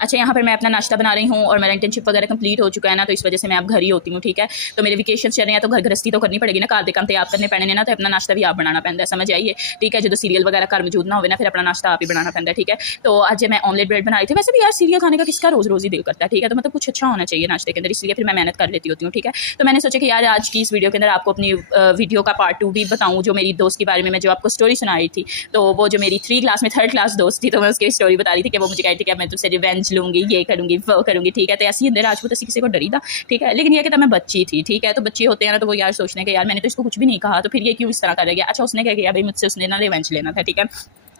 अच्छा, यहाँ पर मैं अपना नाश्ता बना रही हूँ और मेरा इंटर्नशिप वगैरह कंप्लीट हो चुका है ना, तो इस वजह से मैं अब घर ही होती हूँ, ठीक है। तो मेरे वेकेशन चल रहे हैं तो घर गृहस्थी तो करनी पड़ेगी ना, घर के काम तैयार करने पैने ना, तो अपना नाश्ता भी आप बनाना पैंदा है, समझ आइए, ठीक है। जो सीरियल वगैरह घर मौजूद ना हो ना, फिर अपना नाश्ता आप ही बनाना पैंदा है, ठीक है। तो आज मैं ऑमलेट ब्रेड बना रही थी। वैसे भी यार सीरियल खाने का किसका रोज़ रोज़ ही दिल करता है, ठीक है। तो मतलब कुछ अच्छा होना चाहिए नाश्ते के अंदर, इसलिए फिर मैं मेहनत कर लेती होती हूँ, ठीक है। तो मैंने सोचा कि यार आज की इस वीडियो के अंदर आपको अपनी वीडियो का पार्ट 2 भी बताऊँ, जो मेरी दोस्त के बारे में मैं जो आपको स्टोरी सुनाई थी। तो वो जो मेरी 3 क्लास में 3rd क्लास दोस्त थी, तो मैं उसकी स्टोरी बता रही थी कि वो मुझे कहती कि मैं तुझसे रिवेंज लूँगी, ये करूँगी वो करूँगी, ठीक है। तो ऐसी अंदर राजपूत ऐसी किसी को डरी था, ठीक है। लेकिन ये कहता मैं बच्ची थी, ठीक है। तो बच्चे होते हैं ना, तो वो यार सोचने के यार मैंने तो इसको कुछ भी नहीं कहा, तो फिर ये क्यों इस तरह कर गया। अच्छा, उसने क्या किया भाई, मुझसे उसने ना रिवेंज लेना था, ठीक है।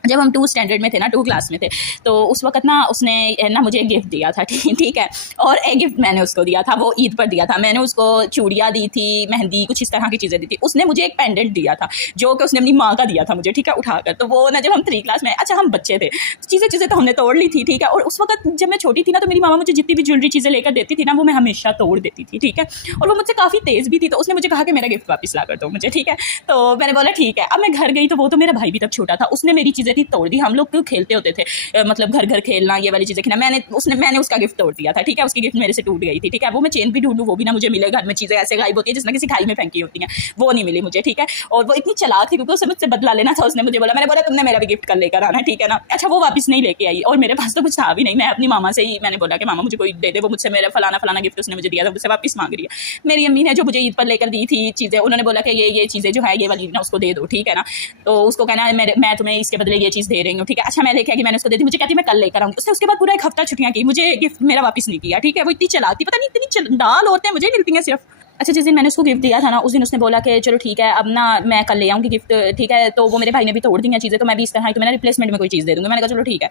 जब हम 2 स्टैंडर्ड में थे ना, 2 क्लास में थे, तो उस वक्त ना उसने ना मुझे गिफ्ट दिया था, ठीक है। और एक गिफ्ट मैंने उसको दिया था, वो ईद पर दिया था। मैंने उसको चूड़ियाँ दी थी, मेहंदी, कुछ इस तरह की चीज़ें दी थी। उसने मुझे एक पेंडेंट दिया था जो कि उसने अपनी माँ का दिया था मुझे, ठीक है, उठाकर। तो वो ना जब हम 3 क्लास में, अच्छा हम बच्चे थे, चीज़ें तो हमने तोड़ ली थी, ठीक है। और उस वक्त जब मैं छोटी थी ना, तो मेरी मामा मुझे जितनी भी ज्वेलरी चीज़ें लेकर देती थी ना, वो मैं हमेशा तोड़ देती थी, ठीक है। और वो मुझसे काफ़ी तेज़ भी थी, तो उसने मुझे कहा कि मेरा गिफ्ट वापस ला कर दो मुझे, ठीक है। तो मैंने बोला ठीक है। अब मैं घर गई तो वो तो मेरा भाई भी तब छोटा था, उसने मेरी चीज़ें थी तोड़ दी। हम लोग क्यों खेलते होते थे, मतलब घर घर खेलना, ये वाली चीज़ें खेलना, मैंने उसका गिफ्ट तोड़ दिया था, ठीक है। उसकी गिफ्ट मेरे से टूट गई थी, ठीक है। वो मैं चेन भी ढूंढूं वो भी ना मुझे मिले। घर में चीज़ें ऐसे गायब होती है जिसमें किसी खाई में फेंकी होती हैं, वो नहीं मिली मुझे, ठीक है। और वो इतनी चालाक थी क्योंकि उसे मुझसे बदला लेना था। उसने मुझे बोला, मैंने बोला तुमने मेरा भी गिफ्ट कर लेकर आना, ठीक है ना। अच्छा, वो वापस नहीं लेके आई और मेरे पास तो कुछ था भी नहीं। मैं अपनी मामा से ही मैंने बोला कि मामा मुझे कोई दे दे, वो मुझसे मेरा फलाना गिफ्ट उसने मुझे दिया था, मुझसे वापस मांग रही है। मेरी अम्मी ने जो मुझे ईद पर लेकर दी थी चीज़ें, उन्होंने बोला कि ये चीज़ें जो है ये वाली ना उसको दे दो, ठीक है ना। तो उसको कहना है मैं तुम्हें इसके बदले ये चीज़ दे रही हूँ, ठीक है। अच्छा, मैं लेके आई, मैंने उसको दे दी, मुझे कहती मैं कल लेकर आऊँगी। उसने उसके बाद पूरा 1 हफ्ता छुट्टियाँ की, मुझे गिफ्ट मेरा वापस नहीं किया, ठीक है। वो इतनी चालाक थी, पता नहीं इतनी चंडाल औरतें मुझे मिलती हैं सिर्फ। अच्छा, जिस दिन मैंने उसको गिफ्ट दिया था ना, उस दिन उसने बोला कि चलो ठीक है, अब ना मैं कल ले आऊँगी गिफ्ट, ठीक है। तो वो मेरे भाई ने भी तोड़ दी हैं चीज़ें, तो मैं भी इस तरह ही तो मैंने रिप्लेसमेंट में कोई चीज़ दे दूँगी। मैंने कहा चलो ठीक है,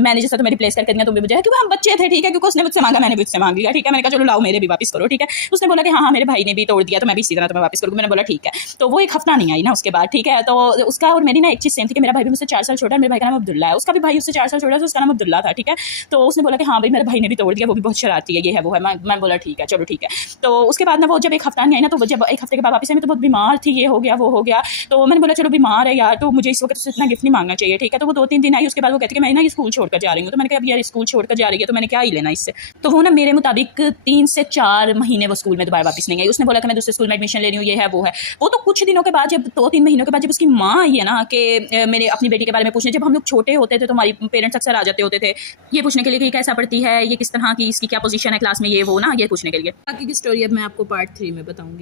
मैंने जैसा तुम्हें रिप्लेस करके दिया तुम भी मुझे, क्योंकि हम बच्चे थे, ठीक है। क्योंकि उसने मुझसे मांगा, मैंने भी उससे मांग लिया, ठीक है। मैंने कहा चलो लाओ मेरे भी वापस करो, ठीक है। उसने बोला कि हाँ मेरे भाई ने भी तोड़ दिया, तो मैं भी इसी तरह तुम्हें वापस करूँगी। मैंने बोला ठीक है। तो वो 1 हफ्ता नहीं आई ना उसके बाद, ठीक है। तो उसका और मेरी ना एक चीज़ सेम थी कि मेरा भाई भी मुझसे 4 साल छोटा है, मेरे भाई का नाम अब्दुल्ला है, उसका भी भाई उससे 4 साल छोटा है, तो उसका नाम अब्दुल्ला था, ठीक है। तो उसने बोला कि हाँ भाई मेरे भाई ने भी तोड़ दिया, वो भी बहुत शरारती है, ये है वो है। मैं बोला ठीक है, चलो ठीक है। तो उसके बाद ना वो जब 1 हफ्ता नहीं आई ना, तो जब 1 हफ्ते के बाद वापस आई, मैं तो बहुत बीमार थी, ये हो गया वो हो गया। तो मैंने बोला चलो बीमार है यार, तो मुझे इस वक्त उससे इतना गिफ्ट नहीं मांगना चाहिए, ठीक है। तो वो 2-3 दिन आई, उसके बाद वो कहती कि मैं ना ये स्कूल छोड़कर जा रही हूँ। तो मैंने कहा अब यार स्कूल छोड़कर जा रही है तो मैंने क्या ही लेना इससे। तो वो ना मेरे मुताबिक 3 से 4 महीने वो स्कूल में दोबारा वापस नहीं आई। उसने बोला कि मैं दूसरे स्कूल में एडमिशन ले रही हूँ, ये है वो है। वो तो कुछ दिनों के बाद, जब 2-3 महीनों के बाद जब उसकी माँ आई है ना कि मेरे अपनी बेटी के बारे में पूछने, जब हम लोग छोटे होते थे तो हमारी पेरेंट्स अक्सर आ जाते होते थे ये पूछने के लिए कि कैसा पढ़ती है, ये किस तरह की, इसकी क्या पोजीशन है क्लास में, ये वो ना, ये पूछने के लिए। बाकी की स्टोरी अब मैं आपको पार्ट 3 में बताऊंगी।